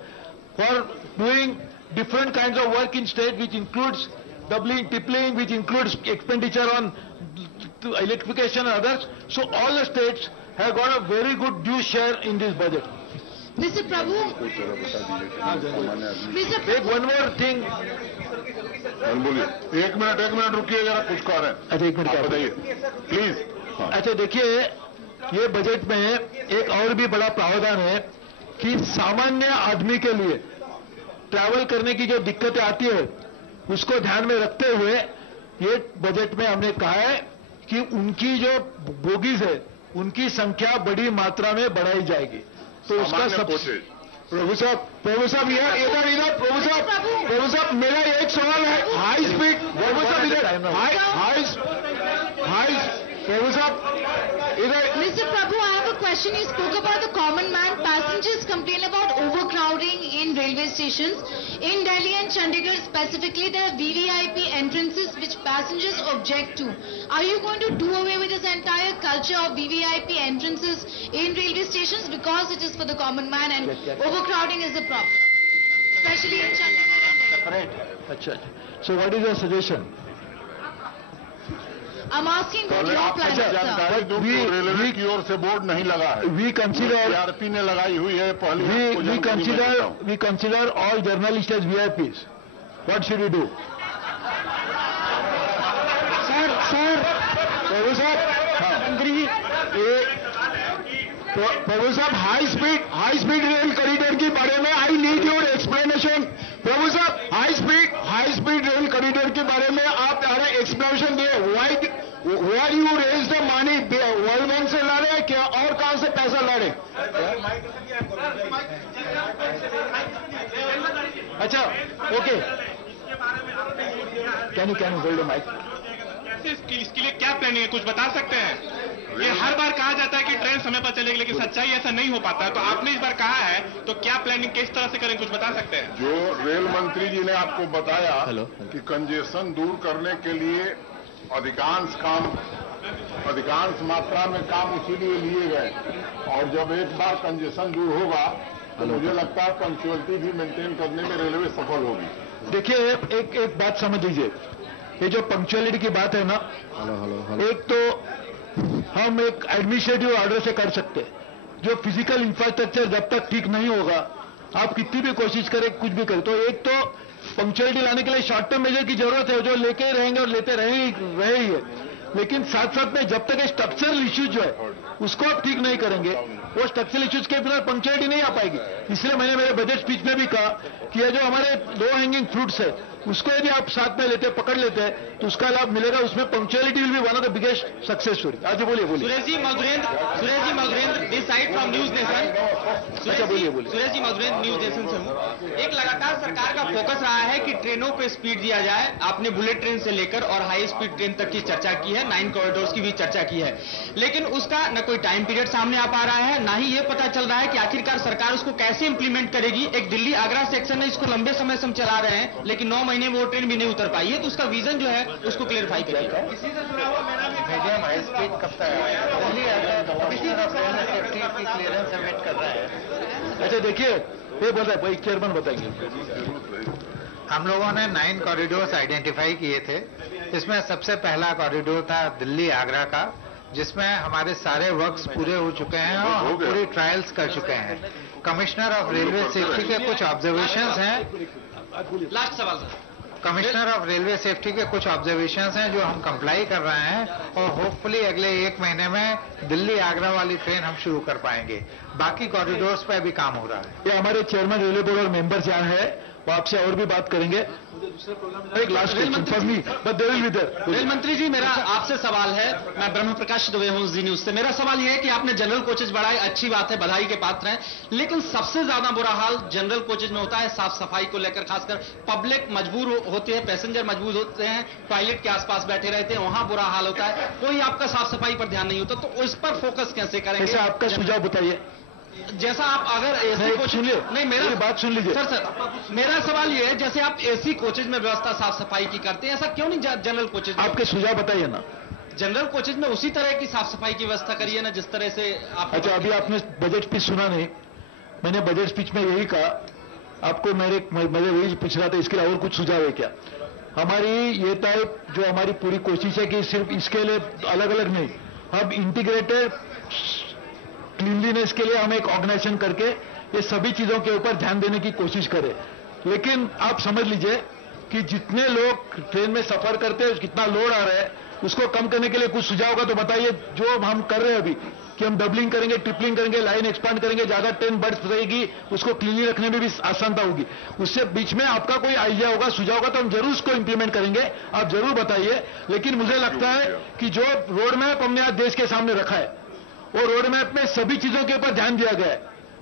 for doing different kinds of work in state, which includes doubling, tripling, which includes expenditure on electrification and others. So all the states have got a very good due share in this budget. Mr. Prabhu. Mr. Prabhu. One more thing. बोलिए, एक मिनट रुकिए जरा, कुछ कह रहे हैं। अच्छा, एक मिनट बताइए प्लीज। अच्छा देखिए, ये बजट में एक और भी बड़ा प्रावधान है कि सामान्य आदमी के लिए ट्रैवल करने की जो दिक्कतें आती है उसको ध्यान में रखते हुए ये बजट में हमने कहा है कि उनकी जो बोगीज है उनकी संख्या बड़ी मात्रा में बढ़ाई जाएगी। तो उसका सब प्रभु साहब इधर प्रभु साहब मेरा एक सवाल है, हाई स्पीड प्रभु साहब इधर हाई प्रभु साहब इधर। Mr. Prabhu, I have a question. You spoke about the common man. Passengers complain about overcrowding in railway stations. In Delhi and Chandigarh specifically, there are VVIP entrances which passengers object to. Are you going to do away with this entire culture of VVIP entrances in railway stations because it is for the common man and overcrowding is the problem? Especially in Chandigarh and Delhi. अच्छा, so what is your suggestion? I'm asking what your plan is, sir. Railway की ओर से बोर्ड नहीं लगा है, We consider सीआरपी ने लगाई हुई है पहली। we consider all journalists as VIPs. What should we do? प्रभु साहब हाई स्पीड रेल कॉरिडोर के बारे में आई नीड योर एक्सप्लेनेशन। प्रभु साहब हाई स्पीड रेल कॉरिडोर के बारे में आप एक्सप्लेनेशन दिए। Where you raise the money, world bank से ला रहे हैं क्या और कहां से पैसा ला रहे हैं? अच्छा, okay, can you hold the mic? इसके लिए क्या प्लानिंग है, कुछ बता सकते हैं? ये हर बार कहा जाता है कि ट्रेन समय पर चलेगी, लेकिन सच्चाई ऐसा नहीं हो पाता है। तो आपने इस बार कहा है, तो क्या प्लानिंग किस तरह से करें, कुछ बता सकते हैं? जो रेल मंत्री जी ने आपको बताया कि कंजेशन दूर करने के लिए अधिकांश मात्रा में काम इसीलिए लिए गए, और जब एक बार कंजेशन दूर होगा तो मुझे लगता है पंक्चुअलिटी भी मेंटेन करने में रेलवे सफल होगी। देखिए, एक बात समझ लीजिए, ये जो पंक्चुअलिटी की बात है ना, एक तो हम एक एडमिनिस्ट्रेटिव ऑर्डर से कर सकते हैं। जो फिजिकल इंफ्रास्ट्रक्चर जब तक ठीक नहीं होगा, आप कितनी भी कोशिश करें, कुछ भी करें, तो एक तो पंक्चुअलिटी लाने के लिए शॉर्ट टर्म मेजर की जरूरत है, जो लेके रहेंगे और लेते रहे ही है। लेकिन साथ साथ में जब तक स्ट्रक्चरल इश्यूज जो है उसको आप ठीक नहीं करेंगे, वो स्ट्रक्चरल इश्यूज के बिना पंक्चुअलिटी नहीं आ पाएगी। इसलिए मैंने मेरे बजट स्पीच में भी कहा कि ये जो हमारे लो हैंगिंग फ्रूट्स है उसको यदि आप साथ में लेते पकड़ लेते हैं तो उसका लाभ मिलेगा। उसमें punctuality will be one of the biggest success story. आज बोलिए। Suresh ji Madhurendra this side from News Nation. Suresh ji Madhurendra News Nation से हूँ। एक लगातार सरकार का फोकस रहा है कि ट्रेनों पे स्पीड दिया जाए। आपने बुलेट ट्रेन से लेकर और हाई स्पीड ट्रेन तक की चर्चा की है, 9 कॉरिडोर्स की भी चर्चा की है, लेकिन उसका न कोई टाइम पीरियड सामने आ पा रहा है, ना ही ये पता चल रहा है कि आखिरकार सरकार उसको कैसे इंप्लीमेंट करेगी। एक दिल्ली आगरा सेक्शन है, इसको लंबे समय से हम चला रहे हैं, लेकिन 9 महीने में वो ट्रेन भी नहीं उतर पाई है। तो उसका विजन जो है उसको क्लियरिफाई करिएगा। मीडियम हाई स्पीड कब तक आएगा? Delhi commissioner of railway safety की क्लियरेंस सबमिट कर रहा है। अच्छा, देखिए, ये बोल रहा है चेयरमैन बताएंगे। हम लोगों ने 9 कॉरिडोर्स आइडेंटिफाई किए थे। इसमें सबसे पहला कॉरिडोर था दिल्ली आगरा का, जिसमें हमारे सारे वर्क्स पूरे हो चुके हैं और हम पूरी ट्रायल्स कर चुके हैं। कमिश्नर ऑफ रेलवे सेफ्टी के कुछ ऑब्जर्वेशंस हैं। लास्ट सवाल sir. Commissioner of railway safety के कुछ ऑब्जर्वेशंस हैं जो हम कंप्लाई कर रहे हैं, और होपफुली अगले 1 महीने में दिल्ली आगरा वाली ट्रेन हम शुरू कर पाएंगे। बाकी कॉरिडोर्स पे भी काम हो रहा है। ये हमारे चेयरमैन रेलवे बोर्ड और मेंबर्स यहाँ है, वो आपसे और भी बात करेंगे। एक last question for me, but they will be there. Rail मंत्री जी, मेरा आपसे सवाल है। मैं ब्रह्म प्रकाश दुबे हूँ जी न्यूज से। मेरा सवाल यह है कि आपने जनरल कोचेज बढ़ाए, अच्छी बात है, बधाई के पात्र हैं, लेकिन सबसे ज्यादा बुरा हाल जनरल कोचेज में होता है साफ सफाई को लेकर। खासकर पब्लिक मजबूर होती है, पैसेंजर मजबूर होते हैं, टॉयलेट के आसपास बैठे रहते हैं, वहां बुरा हाल होता है, कोई आपका साफ सफाई पर ध्यान नहीं होता। तो इस पर फोकस कैसे करेंगे? ऐसा आपका सुझाव बताइए। जैसा आप अगर एसी कोच सुनिए, नहीं, मेरी बात सुन लीजिए सर। मेरा सवाल ये है, जैसे आप एसी कोचेज में व्यवस्था साफ सफाई की करते हैं, ऐसा क्यों नहीं जनरल कोचेज में? आपके सुझाव बताइए ना। जनरल कोचेज में उसी तरह की साफ सफाई की व्यवस्था करिए ना, जिस तरह से आप। अच्छा, अभी आपने बजट स्पीच सुना नहीं? मैंने बजट स्पीच में यही कहा आपको, मेरे वही पूछ रहा था, इसके लिए और कुछ सुझाव है क्या? हमारी ये टाइप जो हमारी पूरी कोशिश है कि सिर्फ इसके लिए अलग अलग नहीं, हम इंटीग्रेटेड क्लीनलीनेस के लिए हम एक ऑर्गेनाइजेशन करके ये सभी चीजों के ऊपर ध्यान देने की कोशिश करें। लेकिन आप समझ लीजिए कि जितने लोग ट्रेन में सफर करते हैं, कितना लोड आ रहा है, उसको कम करने के लिए कुछ सुझाव होगा तो बताइए। जो हम कर रहे हैं अभी कि हम डबलिंग करेंगे, ट्रिपलिंग करेंगे, लाइन एक्सपांड करेंगे, ज्यादा ट्रेन बर्ड्स रहेगी, उसको क्लीनली रखने में भी आसानता होगी। उससे बीच में आपका कोई आइडिया होगा, सुझाव होगा तो हम जरूर उसको इंप्लीमेंट करेंगे, आप जरूर बताइए। लेकिन मुझे लगता है कि जो रोड मैप हमने आज देश के सामने रखा है, वो रोड मैप में सभी चीजों के ऊपर ध्यान दिया गया है।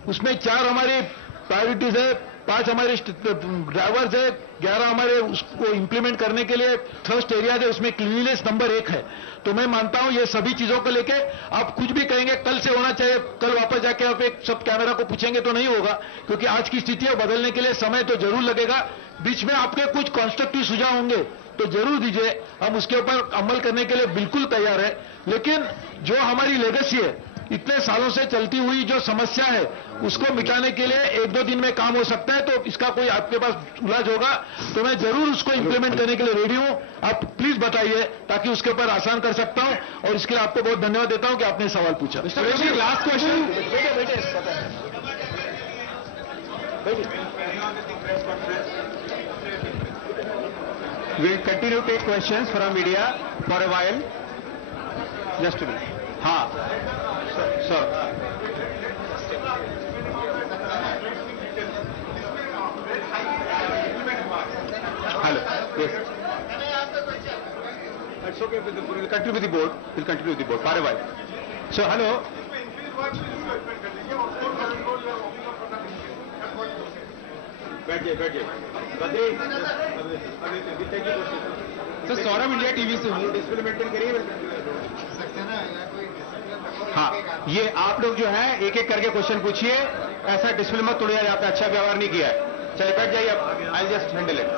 उसमें 4 हमारी प्रायोरिटीज है, 5 हमारे ड्राइवर्स है, 11 हमारे उसको इंप्लीमेंट करने के लिए थर्स्ट एरियाज है, उसमें क्लीनलीनेस नंबर 1 है। तो मैं मानता हूं ये सभी चीजों को लेके आप कुछ भी कहेंगे कल से होना चाहिए, कल वापस जाके आप एक सब कैमरा को पूछेंगे तो नहीं होगा, क्योंकि आज की स्थिति है, बदलने के लिए समय तो जरूर लगेगा। बीच में आपके कुछ कॉन्स्ट्रक्टिव सुझाव होंगे तो जरूर दीजिए, हम उसके ऊपर अमल करने के लिए बिल्कुल तैयार है। लेकिन जो हमारी लेगेसी है, इतने सालों से चलती हुई जो समस्या है, उसको मिटाने के लिए 1-2 दिन में काम हो सकता है। तो इसका कोई आपके पास इलाज होगा तो मैं जरूर उसको इंप्लीमेंट करने के लिए रेडी हूं। आप प्लीज बताइए ताकि उसके ऊपर आसान कर सकता हूं, और इसके लिए आपको बहुत धन्यवाद देता हूं कि आपने सवाल पूछा। Last question. We'll continue to take questions from media for a while. Just a minute. हाँ, sir. Hello. Yes. It's okay. We'll continue with the board. We'll continue with the board for a while. So, hello. बैठिए। सर सौरभ इंडिया टीवी से हूँ। डिस्प्ले मेंटेन करिए। हाँ, ये आप लोग जो है एक एक करके क्वेश्चन पूछिए, ऐसा डिस्प्ले मत तोड़िया जाता, अच्छा व्यवहार नहीं किया है। चलिए बैठ जाइए, अब I just handle it.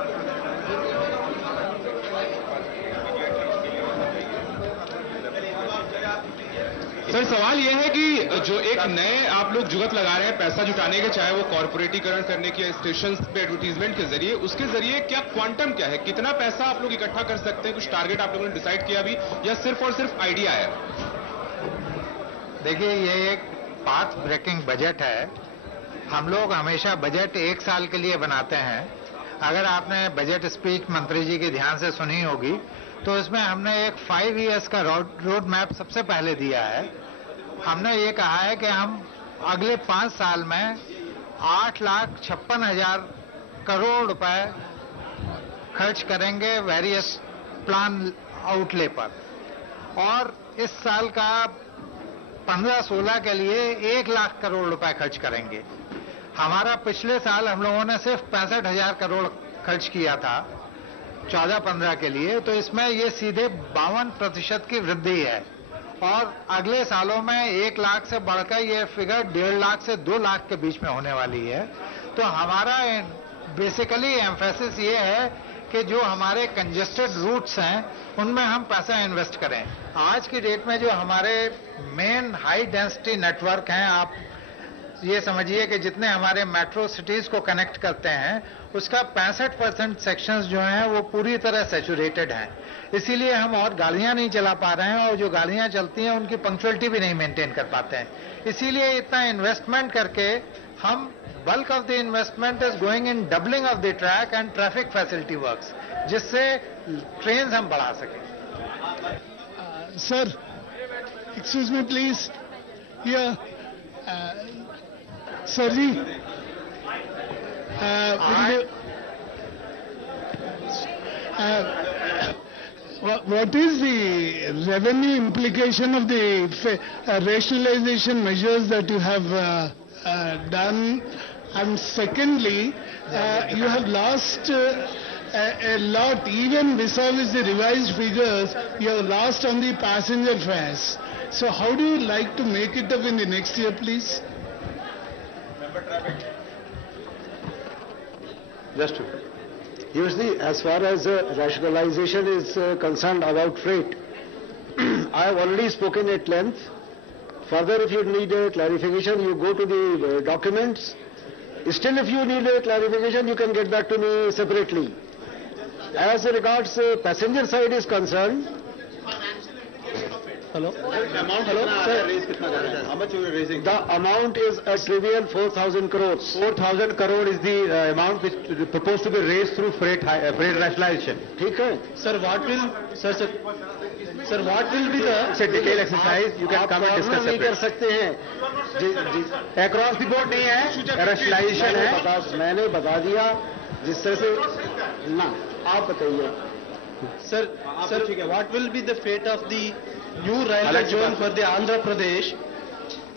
Sir सवाल यह है कि जो एक नए आप लोग जुगत लगा रहे हैं पैसा जुटाने के, चाहे वो कॉर्पोरेटीकरण करने के, स्टेशन पे एडवर्टीजमेंट के जरिए, उसके जरिए क्या क्वांटम क्या है, कितना पैसा आप लोग इकट्ठा कर सकते हैं? कुछ टारगेट आप लोगों ने डिसाइड किया अभी, या सिर्फ और सिर्फ आइडिया है? देखिए, ये एक पाथ ब्रेकिंग बजट है। हम लोग हमेशा बजट 1 साल के लिए बनाते हैं। अगर आपने बजट स्पीच मंत्री जी की ध्यान से सुनी होगी तो इसमें हमने एक 5 इयर्स का रोड मैप सबसे पहले दिया है। हमने ये कहा है कि हम अगले 5 साल में 8,56,000 करोड़ रुपए खर्च करेंगे वेरियस प्लान आउटले पर, और इस साल का 15-16 के लिए 1 लाख करोड़ रुपए खर्च करेंगे। हमारा पिछले साल हम लोगों ने सिर्फ 65,000 करोड़ खर्च किया था 14-15 के लिए, तो इसमें ये सीधे 52% की वृद्धि है। और अगले सालों में 1 लाख से बढ़कर ये फिगर 1.5 लाख से 2 लाख के बीच में होने वाली है। तो हमारा बेसिकली एम्फेसिस ये है कि जो हमारे कंजेस्टेड रूट्स हैं उनमें हम पैसा इन्वेस्ट करें। आज की डेट में जो हमारे मेन हाई डेंसिटी नेटवर्क हैं, आप ये समझिए कि जितने हमारे मेट्रो सिटीज को कनेक्ट करते हैं उसका 65% सेक्शंस जो हैं वो पूरी तरह सैचुरेटेड हैं। इसीलिए हम और गाड़ियां नहीं चला पा रहे हैं, और जो गाड़ियां चलती हैं उनकी पंक्चुअलिटी भी नहीं मेंटेन कर पाते हैं। इसीलिए इतना इन्वेस्टमेंट करके हम bulk of the investment is going in doubling of the track and traffic facility works, जिससे ट्रेन हम बढ़ा सकें। Sir, excuse me please. Here, sir ji. What is the revenue implication of the rationalization measures that you have done? And secondly, you have lost a lot, even vis-a-vis the revised figures, you have lost on the passenger fares. So how do you like to make it up in the next year, please? Just you see, as far as rationalization is concerned about freight, I have already spoken at length. Further, if you need a clarification, you go to the documents. Still, if you need a clarification, you can get back to me separately. As regards passenger side is concerned, hello? Hello? Sir, how much you are raising? The amount is a trivial 4,000 crores. 4,000 crore is the amount which is proposed to be raised through freight rationalization. ठीक है? Sir, what will... Sir, sir what will be the detail exercise you can come and discuss नहीं कर सकते हैं अक्रॉस द बोर्ड नहीं है, रेशनलाइजेशन है। मैंने बता दिया जिस तरह से ना, आप बताइए sir what will be the fate of the new railway zone for the Andhra Pradesh?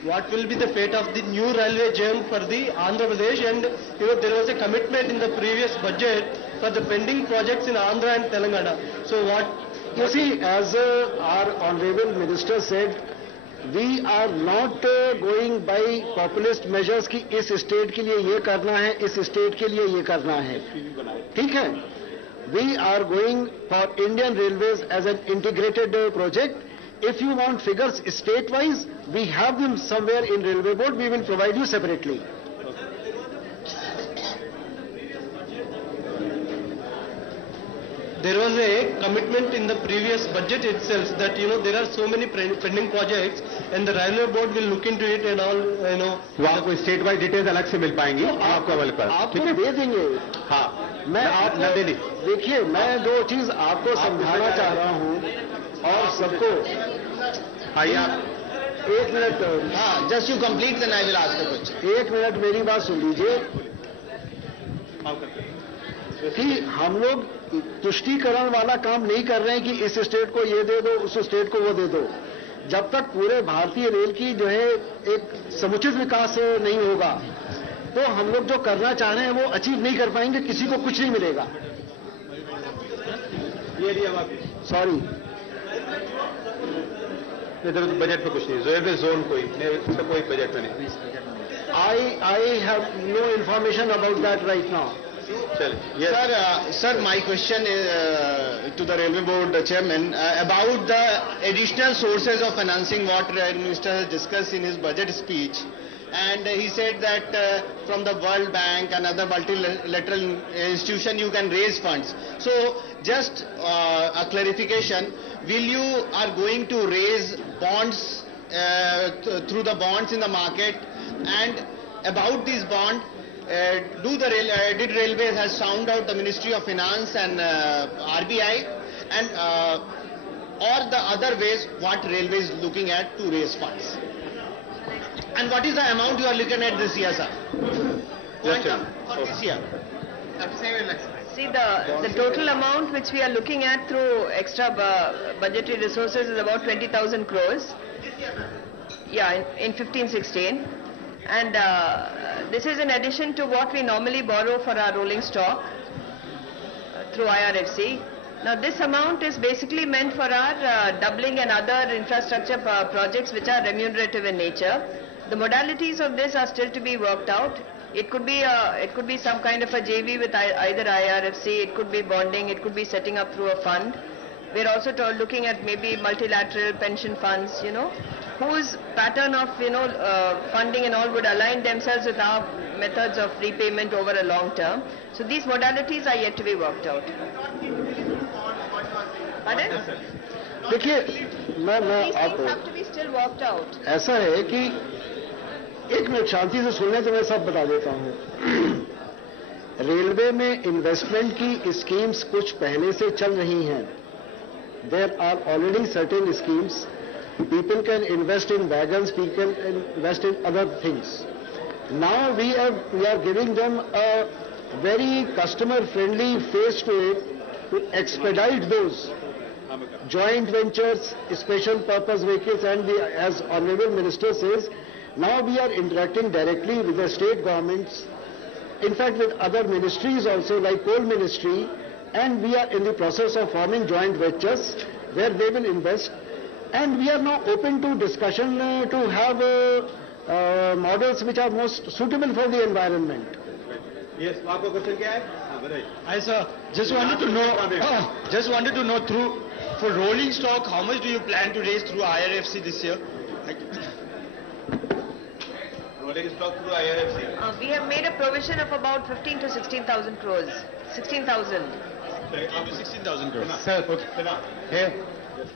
What will be the fate of the new railway zone for the Andhra Pradesh? And there was a commitment in the previous budget for the pending projects in Andhra and Telangana. So what? You see, as our honorable minister said, we are not going by populist measures कि इस स्टेट के लिए ये करना है, इस स्टेट के लिए ये करना है, ठीक है? We are going for Indian Railways as an integrated project. If you want figures state-wise, we have them somewhere in Railway Board. We will provide you separately. There was a commitment in the previous budget itself that there are so many pending projects and the railway board will look into it and all वो आपको स्टेट वाइज डिटेल्स अलग से मिल पाएंगी आपको अवल पर, आपको दे देंगे। हाँ, मैं आप देखिए, मैं दो चीज आपको समझाना चाह रहा हूँ और सबको। आइए आप 1 मिनट। हाँ, just you complete then I will ask the question. 1 minute मेरी बात सुन लीजिए कि हम लोग तुष्टीकरण वाला काम नहीं कर रहे हैं कि इस स्टेट को ये दे दो, उस स्टेट को वो दे दो। जब तक पूरे भारतीय रेल की जो है एक समुचित विकास नहीं होगा तो हम लोग जो करना चाह रहे हैं वो अचीव नहीं कर पाएंगे, किसी को कुछ नहीं मिलेगा। सॉरी, इधर बजट पे कुछ नहीं, रेलवे जोन कोई बजट में नहीं। I have no information about that right now. Sir, my question is to the Railway Board Chairman about the additional sources of financing what Rail Minister has discussed in his budget speech. And he said that from the World Bank and other multilateral institution you can raise funds. So just a clarification, will you are going to raise bonds through the bonds in the market? And about this bond, did Railways has sound out the Ministry of Finance and RBI and or the other ways what Railways looking at to raise funds? And what is the amount you are looking at this year, sir? Quantum for this year? See, the total amount which we are looking at through extra budgetary resources is about 20,000 crores. Yeah, in 15-16. And this is in addition to what we normally borrow for our rolling stock through IRFC. Now this amount is basically meant for our doubling and other infrastructure projects which are remunerative in nature. The modalities of this are still to be worked out. It could be some kind of a JV with either IRFC, it could be bonding, it could be setting up through a fund. We're also looking at maybe multilateral pension funds, whose pattern of, funding and all would align themselves with our methods of repayment over a long term. So these modalities are yet to be worked out. Pardon? देखिए, मैं These आपको things have to be still worked out. ऐसा है कि 1 मिनट शांति से सुनने तो मैं सब बता देता हूँ। रेलवे में इन्वेस्टमेंट की स्कीम्स कुछ पहले से चल रही हैं। There are already certain schemes. People can invest in wagons, people can invest in other things. Now we are giving them a very customer-friendly face to it to expedite those joint ventures, special purpose vehicles, and as Honorable Minister says, now we are interacting directly with the state governments, in fact with other ministries also like Coal Ministry, and we are in the process of forming joint ventures where they will invest. And we are now open to discussion to have models which are most suitable for the environment. Yes, आपका क्वेश्चन क्या है? हाँ, बताइए. Hi sir, just wanted to know through for rolling stock, how much do you plan to raise through IRFC this year? Rolling stock through IRFC. We have made a provision of about 15 to 16,000 crores. 16,000. 16,000 crores. Sir, here.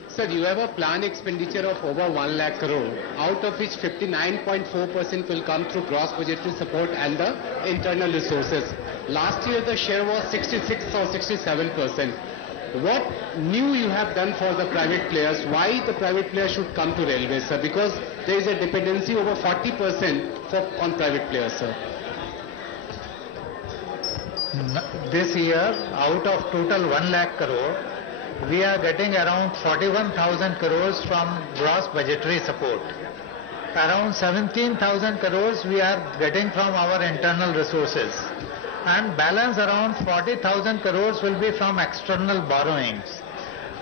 Sir, you have a planned expenditure of over 1 lakh crore, out of which 59.4% will come through gross budgetary support and the internal resources. Last year the share was 66 or 67%. what new you have done for the private players? Why the private players should come to railways, sir? Because there is a dependency over 40% on private players, sir. This year, out of total 1 lakh crore, we are getting around 41,000 crores from gross budgetary support. Around 17,000 crores we are getting from our internal resources. And balance around 40,000 crores will be from external borrowings.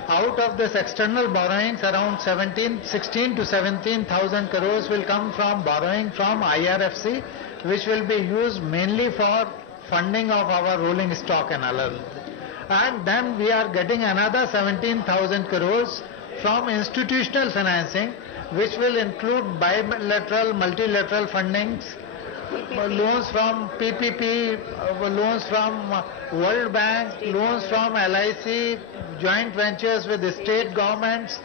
Out of this external borrowings, around 16 to 17,000 crores will come from borrowing from IRFC, which will be used mainly for funding of our rolling stock and all. And then we are getting another 17,000 crores from institutional financing, which will include bilateral, multilateral fundings, loans from PPP, loans from World Bank, loans from LIC, joint ventures with the state governments,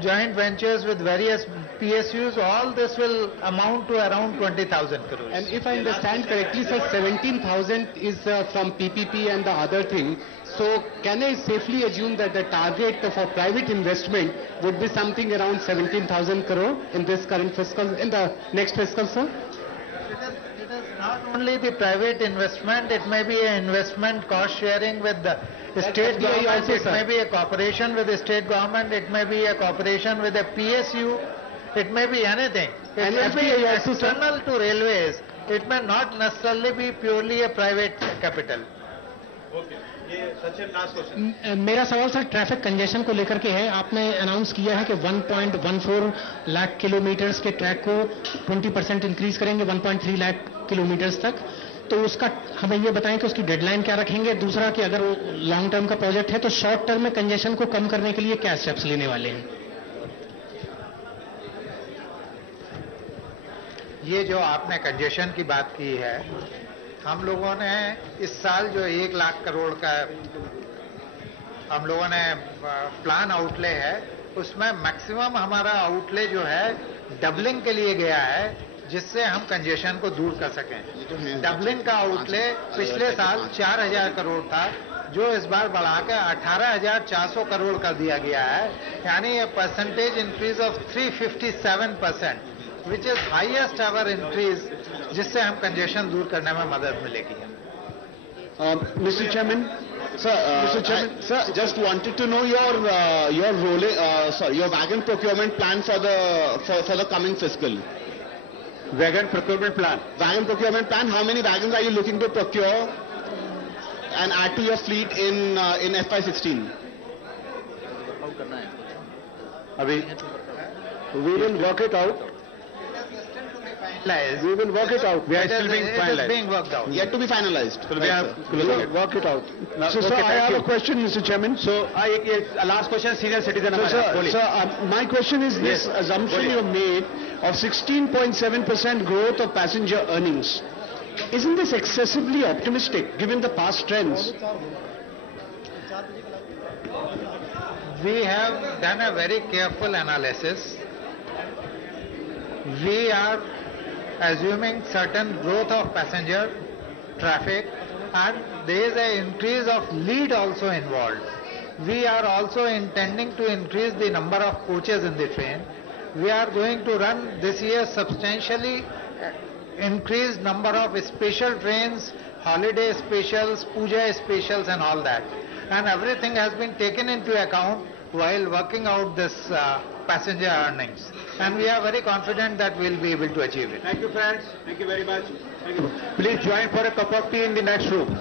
joint ventures with various PSUs. All this will amount to around 20,000 crores. And if I understand correctly, sir, 17,000 is from PPP and the other thing. So can I safely assume that the target for private investment would be something around 17,000 crore in this current fiscal, in the next fiscal, sir? It is not only the private investment, it may be an investment cost sharing with the state government, it may be a cooperation with the state government, it may be a cooperation with a PSU, it may be anything. It will be external to railways. It may not necessarily be purely a private capital. मेरा सवाल सर ट्रैफिक कंजेशन को लेकर के है। आपने अनाउंस किया है कि 1.14 लाख किलोमीटर्स के ट्रैक को 20% इंक्रीज करेंगे 1.3 लाख किलोमीटर्स तक। तो उसका हमें ये बताएं कि उसकी डेडलाइन क्या रखेंगे। दूसरा कि अगर लॉन्ग टर्म का प्रोजेक्ट है तो शॉर्ट टर्म में कंजेशन को कम करने के लिए क्या स्टेप्स लेने वाले हैं। ये जो आपने कंजेशन की बात की है, हम लोगों ने इस साल जो 1 लाख करोड़ का हम लोगों ने प्लान आउटले है, उसमें मैक्सिमम हमारा आउटले जो है डबलिंग के लिए गया है, जिससे हम कंजेशन को दूर कर सकें। डबलिंग का आउटले पिछले साल 4,000 करोड़ था, जो इस बार बढ़ाकर 18,400 करोड़ कर दिया गया है, यानी ये percentage increase of 357%, which is highest ever increase, जिससे हम कंजेशन दूर करने में मदद मिलेगी। Mr. Chairman, sir, just wanted to know your wagon procurement plan for the coming fiscal. Wagon procurement plan. Wagon procurement plan. How many wagons are you looking to procure and add to your fleet in FY16? We will work it out. We will work it out. We are still being finalized. It is being worked out. Yet to be finalized. So we are work it out. Now, So, sir, I have a question, Mr. Chairman. So, last question, senior citizen. Sir, my question is this assumption you made of 16.7% growth of passenger earnings. Isn't this excessively optimistic given the past trends? We have done a very careful analysis. We are assuming certain growth of passenger traffic, and there is an increase of lead also involved. We are also intending to increase the number of coaches in the train. We are going to run this year substantially increased number of special trains, holiday specials, puja specials and all that. And everything has been taken into account while working out this passenger earnings. And we are very confident that we will be able to achieve it. Thank you, friends. Thank you very much. Thank you. Please join for a cup of tea in the next room.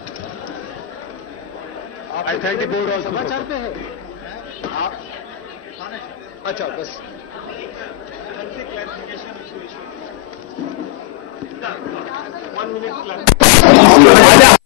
I thank the board also. समाचार पे है आप अच्छा बस 1 minute.